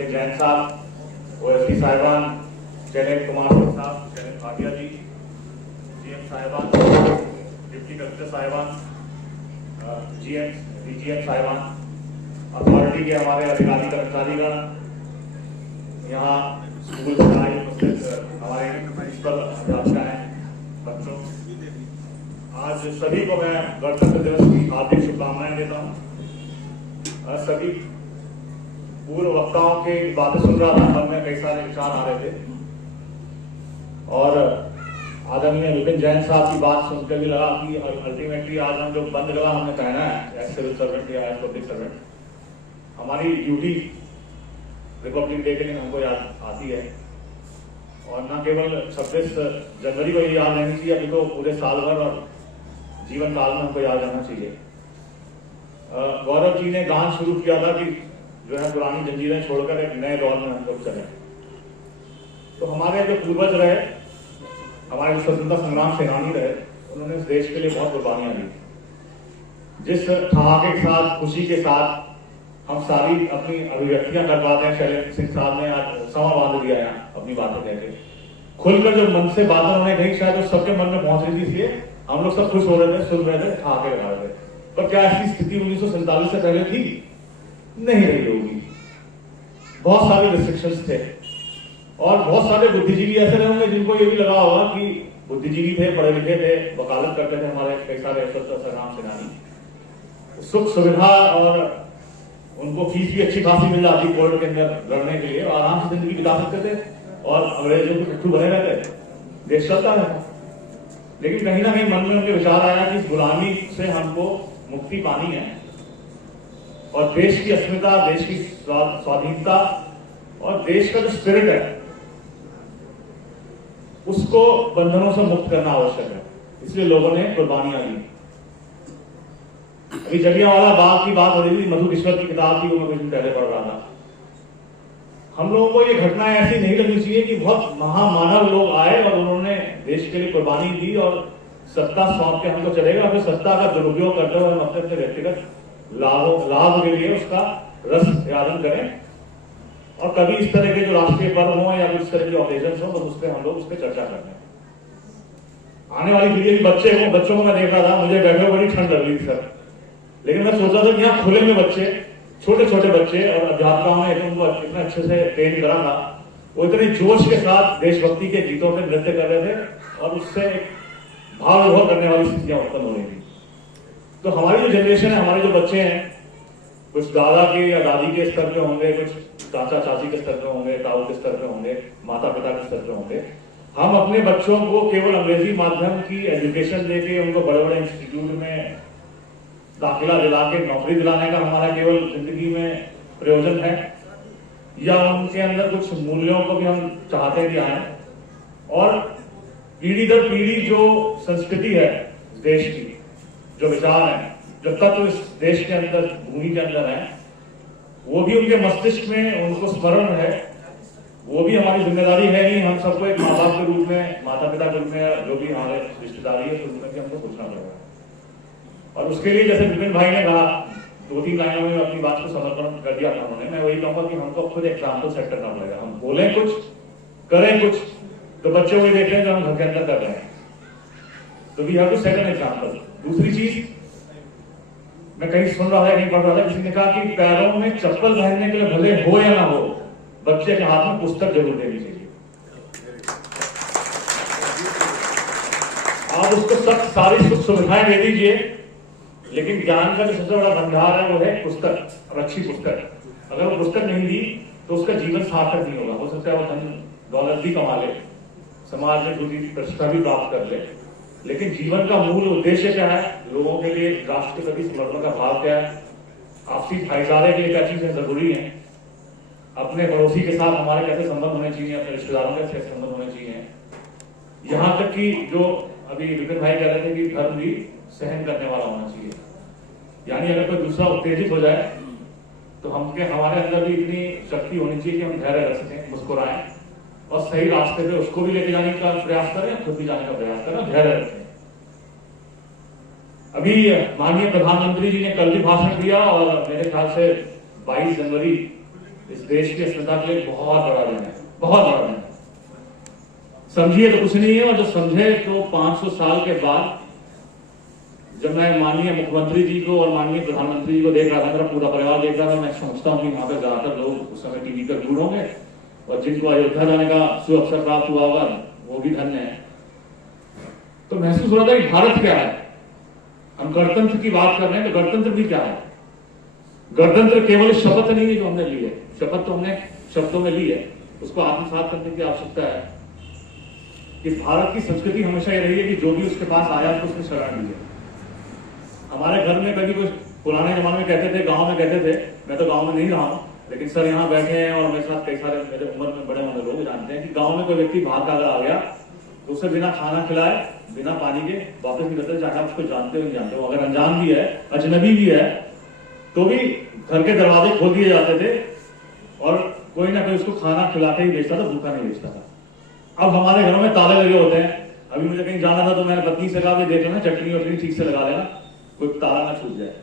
विपिन जैन साहब, ओएसडी साहिबान, चैलेंज कुमार साहब, चैलेंज भाटिया जी, जीएम साहिबान, डिप्टी कलेक्टर साहिबान, डीजीएम साहिबान, अथॉरिटी के हमारे अधिकारी कर्मचारीगण, यहाँ स्कूल से आए उपस्थित हमारे प्रिंसिपल अध्यापिका हैं, बच्चों, आज सभी को मैं गणतंत्र दिवस की हार्दिक शुभकामनाएं देता हूँ। सभी पूर्व वक्ताओं की बातें सुन रहा था, मन में कई सारे विचार आ रहे थे और आदरणीय विपिन जैन साहब की बात सुनकर भी लगा कि अल्टीमेटली आज हम जो बंद लगा हमने कहना है एज सिविल सर्वेंट या एज पब्लिक सर्वेंट, हमारी ड्यूटी रिपब्लिक डे के दिन हमको याद आती है और न केवल 26 जनवरी को ही याद रहनी चाहिए, अभी तो पूरे साल भर और जीवन काल में हमको याद रहना चाहिए। गौरव जी ने गान शुरू किया था कि जो है पुरानी जंजीरें छोड़कर एक नए दौर में हम लोग चले। तो हमारे जो पूर्वज रहे, हमारे जो स्वतंत्रता संग्राम सेनानी रहे, उन्होंने इस देश के लिए बहुत कुर्बानियां दी। जिस ठहाके के साथ, खुशी के साथ हम सारी अपनी अभिव्यक्तियां कर पाते हैं, शैलेंद्र सिंह साहब ने आज समा बांध दिया है अपनी बातें कहकर, खुलकर जो मन से बातें उन्होंने कही, शायद वो सबके मन में पहुंच रही थी, इसलिए हम लोग सब खुश हो रहे थे, सुन रहे थे, ठहाके लगा रहे थे। पर क्या ऐसी स्थिति 1947 से पहले थी? नहीं रही होगी। बहुत सारे रिस्ट्रिक्शंस थे और बहुत सारे बुद्धिजीवी ऐसे रहे होंगे जिनको ये भी लगा होगा कि बुद्धिजीवी थे, पढ़े लिखे थे, वकालत करते थे, हमारे कई सारे स्वतंत्रता संग्राम सेनानी, सुख सुविधा और उनको फीस भी अच्छी खासी मिल जाती कोर्ट के अंदर लड़ने के लिए, और आराम से जिंदगी बिता सकते थे और अंग्रेजों के पिट्ठू बने रहते, देश चलता रहता। लेकिन कहीं ना कहीं मन में उनके विचार आया कि गुलामी से हमको मुक्ति पानी है और देश की अस्मिता, देश की स्वाधीनता और देश का जो स्पिरिट है उसको बंधनों से मुक्त करना आवश्यक है। इसलिए लोगों ने कुर्बानियां दी। अभी जलियांवाला बाग की बात हो रही थी, मधु किश्वर की किताब थी, वो मैं कुछ दिन पहले पढ़ रहा था। हम लोगों को ये घटनाएं ऐसी नहीं लगनी चाहिए कि बहुत महामानव लोग आए और उन्होंने देश के लिए कुर्बानी दी और सत्ता सौंप के हमको चलेगा, फिर सत्ता का दुरुपयोग करते हुए हम अपने अपने व्यक्तिगत लाभ के लिए उसका रस यादन करें और कभी इस तरह के जो राष्ट्रीय पर्व हो या इस तरह के ऑकेजन हो तो उस पर हम लोग उस पर चर्चा करते हैं। आने वाली पीढ़ी के बच्चों को मैं देख रहा था, मुझे बैठे बड़ी ठंड लग रही थी सर, लेकिन मैं सोचा था कि यहाँ खुले में बच्चे, छोटे छोटे बच्चे और अध्यापकों ने उनको इतने अच्छे से ट्रेन करा था, वो इतने जोश के साथ देशभक्ति के गीतों पर नृत्य कर रहे थे और उससे भाव विभोर करने वाली स्थितियां उत्पन्न हो रही थी। तो हमारी जो जनरेशन है, हमारे जो बच्चे हैं, कुछ दादा के या दादी के स्तर पे होंगे, कुछ चाचा चाची के स्तर पे होंगे, ताऊ के स्तर पे होंगे, माता पिता के स्तर पे होंगे। हम अपने बच्चों को केवल अंग्रेजी माध्यम की एजुकेशन देके उनको बड़े बड़े इंस्टीट्यूट में दाखिला दिला के नौकरी दिलाने का हमारा केवल जिंदगी में प्रयोजन है, या उनके अंदर कुछ मूल्यों को भी हम चाहते भी आए और पीढ़ी दर पीढ़ी जो संस्कृति है देश की, जो विचार है, जो तत्व इस देश के अंदर, भूमि के अंदर है, वो भी उनके मस्तिष्क में उनको स्मरण है, वो भी हमारी जिम्मेदारी है कि हम सबको एक माँ बाप के रूप में, माता पिता के रूप में, जो भी हमारे रिश्तेदारी है उस रूप में हमको सोचना पड़ेगा। और उसके लिए जैसे विपिन भाई ने कहा, 2-3 लाइनों में अपनी बात को समर्पण कर दिया था उन्होंने, मैं वही कहूंगा कि हमको खुद एग्जाम्पल सेट करना पड़ेगा। हम बोलें कुछ, करें कुछ, तो बच्चों को देख रहे हैं जो हम घर के अंदर कर रहे हैं, तो we have to set an example. दूसरी चीज, मैं कहीं सुन रहा था, कहीं पढ़ रहा था, किसी ने कहा कि पैरों में चप्पल पहनने के लिए भले हो या ना हो, बच्चे के हाथ में पुस्तक जरूर देनी चाहिए। आप उसको सब सारी सुख सुविधाएं दे दीजिए, लेकिन ज्ञान का जो सबसे बड़ा भंडार है वो है पुस्तक, और अच्छी पुस्तक। अगर वो पुस्तक नहीं दी तो उसका जीवन सार्थक नहीं होगा। हो सकता है वो धन दौलत भी कमा ले, समाज में थोड़ी प्रतिष्ठा भी प्राप्त कर ले, लेकिन जीवन का मूल उद्देश्य क्या है, लोगों के लिए राष्ट्र के प्रति समर्पण का भाव क्या है, आपसी भाईचारे के लिए क्या चीजें जरूरी है, अपने पड़ोसी के साथ हमारे कैसे संबंध होने चाहिए, अपने रिश्तेदारों के कैसे संबंध होने चाहिए, यहाँ तक कि जो अभी विपिन भाई कह रहे थे कि धर्म भी सहन करने वाला होना चाहिए। यानी अगर कोई दूसरा उत्तेजित हो जाए तो हमारे अंदर भी इतनी शक्ति होनी चाहिए कि हम धैर्य रख सकें, मुस्कुराएं और सही रास्ते पे उसको भी लेके जाने का प्रयास करें, खुद भी जाने का प्रयास करें, धैर्य रखें। अभी माननीय प्रधानमंत्री जी ने कल भी भाषण दिया और मेरे ख्याल से 22 जनवरी इस देश की अस्मिता के लिए बहुत बड़ा दिन है, बहुत बड़ा दिन है। समझिए तो कुछ नहीं है, और जो समझे तो 500 साल के बाद जब मैं माननीय मुख्यमंत्री जी को और माननीय प्रधानमंत्री जी को देख रहा था, मेरा पूरा परिवार देख रहा था, मैं समझता हूँ कि वहां पर ज्यादातर लोग उस समय टीवी पर दूर होंगे और जिनको अयोध्या जाने का सुअवसर प्राप्त हुआ होगा वो भी धन्य है। तो महसूस हो रहा था कि भारत क्या है। हम गणतंत्र की बात कर रहे हैं, तो गणतंत्र भी क्या है। गणतंत्र केवल शपथ नहीं है जो हमने ली है, शपथ तो हमने शब्दों में ली है, उसको आत्मसात करने की आवश्यकता है। कि भारत की संस्कृति हमेशा ये रही है कि जो भी उसके पास आया तो उसने शरण ली है। हमारे घर में कभी कुछ पुराने जमाने में कहते थे, गांव में कहते थे, मैं तो गांव में नहीं रहा हूं, लेकिन सर यहाँ बैठे हैं और मेरे साथ कई सारे मेरे उम्र में बड़े होने लोग जानते हैं कि गांव में कोई व्यक्ति भाग का अगर आ गया तो उसे बिना खाना खिलाए, बिना पानी के वापस नहीं करते, चाहे आप उसको जानते हो नहीं जानते हो। अगर अनजान भी है, अजनबी भी है, तो भी घर के दरवाजे खोल दिए जाते थे और कोई ना कोई उसको खाना खिलाते ही बेचता था, भूखा नहीं बेचता था। अब हमारे घरों में ताले लगे होते हैं। अभी मुझे कहीं जाना था तो मैंने पत्नी से कहा, देख लेना चटनी वटनी ठीक से लगा लेना, कोई ताला ना छूट जाए।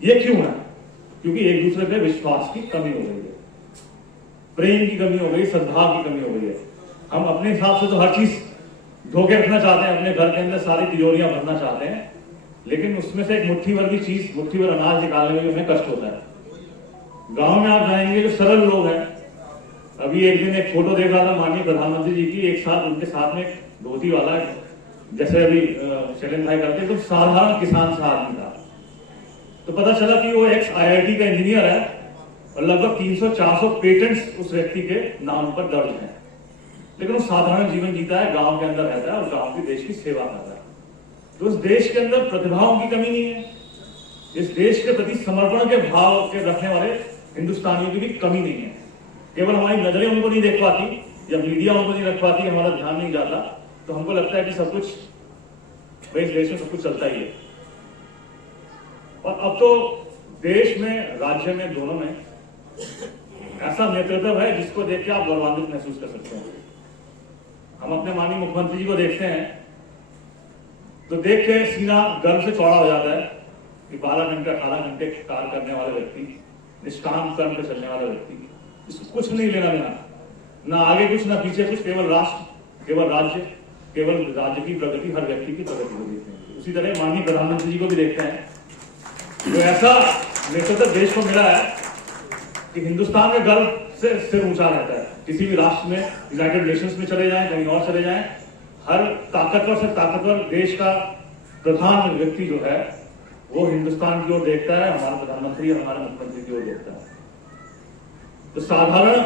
ये क्यों है? क्योंकि एक दूसरे पे विश्वास की कमी हो गई है, प्रेम की कमी हो गई, सद्भाव की कमी हो गई है। हम अपने हिसाब से तो हर चीज धोके रखना चाहते हैं, अपने घर के अंदर सारी तिजोरियां भरना चाहते हैं, लेकिन उसमें से एक मुट्ठी भर की चीज, मुट्ठी भर अनाज निकालने में हमें कष्ट होता है। गांव में आप जाएंगे जो सरल लोग हैं, अभी एक दिन एक फोटो देख रहा था माननीय प्रधानमंत्री जी की, एक साथ उनके साथ में धोती वाला, जैसे अभी शैलेंद्र भाई करते, तो साधारण किसान सा आदमी था। तो पता चला कि वो एक्स IIT का इंजीनियर है और लगभग 300-400 पेटेंट्स उस व्यक्ति के नाम पर दर्ज हैं, लेकिन वो साधारण जीवन जीता है, गांव के अंदर रहता है और गांव की देश की सेवा कर रहा है। तो उस देश के अंदर प्रतिभाओं की कमी नहीं है, इस देश के प्रति समर्पण के भाव के रखने वाले हिंदुस्तानियों की भी कमी नहीं है। केवल हमारी नजरें उनको नहीं देख पाती या मीडिया उनको नहीं रख पाती, हमारा ध्यान नहीं जाता, तो हमको लगता है कि सब कुछ इस देश में सब कुछ चलता ही है। और अब तो देश में, राज्य में, दोनों में ऐसा नेतृत्व है जिसको देख के आप गौरवान्वित महसूस कर सकते हैं। हम अपने माननीय मुख्यमंत्री जी को देखते हैं तो देख के सीना गर्व से चौड़ा हो जाता है कि 12 घंटे 18 घंटे कार्य करने वाले व्यक्ति, निष्काम कर्म पर चलने वाले व्यक्ति, इसको कुछ नहीं लेना देना, ना आगे कुछ ना पीछे कुछ, केवल राष्ट्र, केवल राज्य, केवल राज्य की प्रगति, हर व्यक्ति की प्रगति को देखते हैं। उसी तरह माननीय प्रधानमंत्री जी को भी देखते हैं, तो ऐसा नेतृत्व देश को मिला है कि हिंदुस्तान में गर्व से सिर ऊंचा रहता है। किसी भी राष्ट्र में, यूनाइटेड नेशंस में चले जाएं, कहीं और चले जाएं, हर ताकतवर से ताकतवर देश का प्रधान व्यक्ति जो है वो हिंदुस्तान की ओर देखता है, हमारे प्रधानमंत्री और हमारे मुख्यमंत्री की ओर देखता है। तो साधारण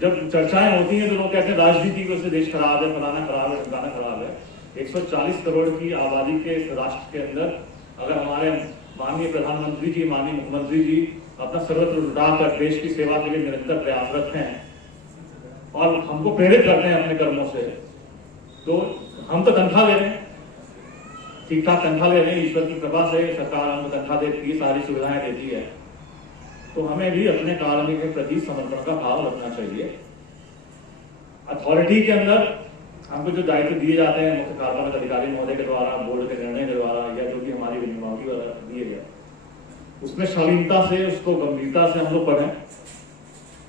जब चर्चाएं होती हैं तो लोग कहते हैं राजनीति की वजह से देश खराब है, फलाना खराब है, ठिकाना खराब है। 140 करोड़ की आबादी के इस राष्ट्र के अंदर अगर हमारे माननीय प्रधानमंत्री जी, माननीय मुख्यमंत्री जी अपना सर्वत्र लुटाकर देश की सेवा के लिए निरंतर प्रयासरत हैं और हमको प्रेरित करते हैं अपने कर्मों से, तो हम तो तनख्वाह ले रहे हैं, ठीक ठाक तनख्वाह ले रहे हैं, ईश्वर की कृपा से सरकार हमको तनख्वाह देती है, सारी सुविधाएं देती है, तो हमें भी अपने कार्य के प्रति समर्पण का भाव रखना चाहिए। अथॉरिटी के अंदर हमको जो दायित्व दिए जाते हैं मुख्य कार्यपालक अधिकारी महोदय के द्वारा, बोर्ड के निर्णय के द्वारा, या जो भी हमारी विनियोगी दिए गए, उसमें शालीनता से, उसको गंभीरता से हम लोग पढ़ें,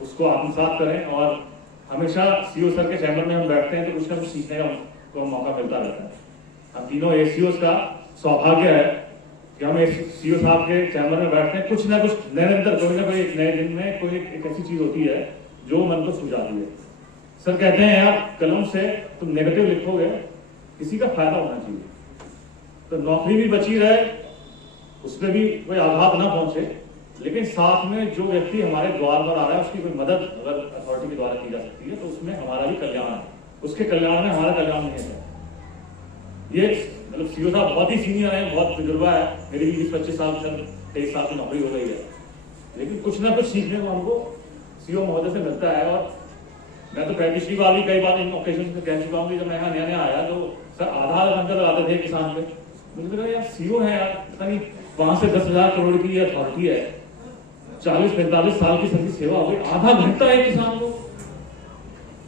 उसको आत्मसात करें, और हमेशा सीओ सर के चैम्बर में हम बैठते हैं तो कुछ ना कुछ सीखने का मौका मिलता रहता है। हम तीनों एसीओ का सौभाग्य है कि हम सीओ साहब के चैम्बर में बैठते हैं, कुछ ना कुछ निरंतर कोई ना कोई एक नए दिन में कोई एक ऐसी चीज होती है जो मन को छू जाती है। सर कहते हैं यार कलम से तुम नेगेटिव लिखोगे, किसी का फायदा होना चाहिए, तो नौकरी भी बची रहे, उसमें भी कोई आघात ना पहुंचे, लेकिन साथ में जो व्यक्ति हमारे द्वार पर आ रहा है उसकी कोई मदद अगर अथॉरिटी के द्वारा की जा सकती है तो उसमें हमारा भी कल्याण है, उसके कल्याण में हमारा कल्याण नहीं है। ये मतलब सीओ साहब बहुत ही सीनियर है, बहुत तजुर्बा है, मेरी भी 25 साल 23 साल की नौकरी हो गई है, लेकिन कुछ ना कुछ सीखने को हमको सीओ महोदय से मिलता है। और मैं तो पिछली बार भी कई बार इन ओकेजन में कह चुका हूँ कि जब मैं यहाँ नया आया तो सर आधा घंटा लगाते थे किसान पे, मुझे लगा यार सीओ है यार, पता नहीं 5 से 10,000 करोड़ की अथॉरिटी है, 40-45 साल की सबकी सेवा हो गई, आधा घंटा है किसान को,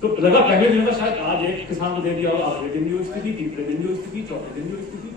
तो लगा पहले दिन में शायद आज एक किसान को दे दिया होगा, अगले दिन भी वो स्थिति, तीसरे दिन भी वो स्थिति, चौथे दिन भी वो स्थिति।